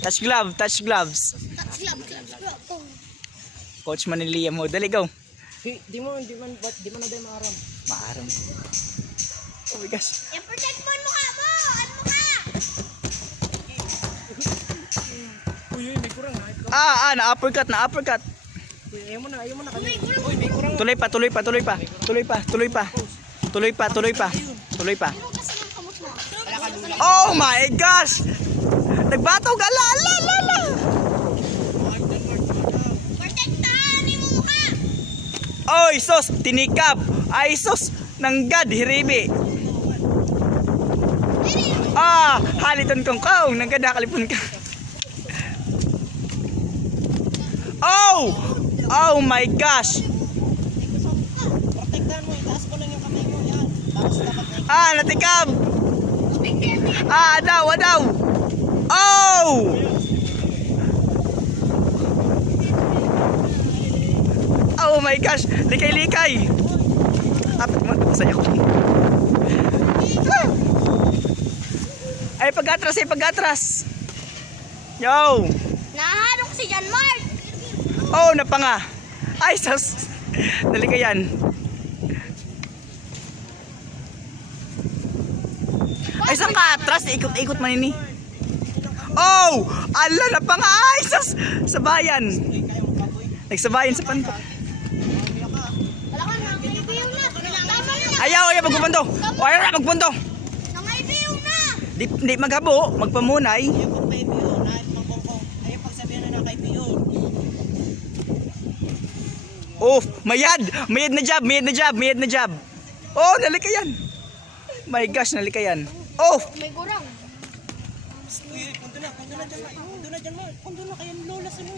Touch glove, touch gloves. Touch glove. Coach Manilia mo. Dali, go. Di mo na din maaram. Maaram. Oh my gosh. I-protect mo ang mukha mo! Ano mukha? Uy, may kurang ha. Na-uppercut, na-uppercut. Ayaw mo na kami. Uy, may kurang. Tuloy pa. Tuloy pa. Ano kasi ng kamot mo? Oh my gosh! Nagbataw ka, la. Protektahan mo mukha! Oy, sos, tinikap. Ay, sos, nanggad, hiribi. Haliton kong kaong, nanggad nakalipon ka. Oh my gosh! Protektahan mo, itaas mo lang yung kamay mo. Yan. Tapos dapat Natikap! Adaw! Oh! Oh my gosh! Likay! Tapos mo, saya ko. Ay, pag-atras! Yo! Nahanok si John Mark! Oh, napanga! Ay, sus! Nalikayan. Ay, saan ka atras? Ikot man ini. Oh! Ala, napanga! Ay, sus! Sabayan! Nagsabayan sa panto. Wala ka na, may biyong na! Tama na! Ayaw, magpupunto! O, ayaw na, magpunto! May biyong na! Di maghabo, magpamunay. yung pag may PO, nahin ng bongkong. Ayaw pagsabihan na kay PO. Oh, mayad na job. Oh, nalikayan. My gosh, nalikayan. Oh, May gurang. Uy, punto na dyan, Mark. Punto na kayo, lola sa mo.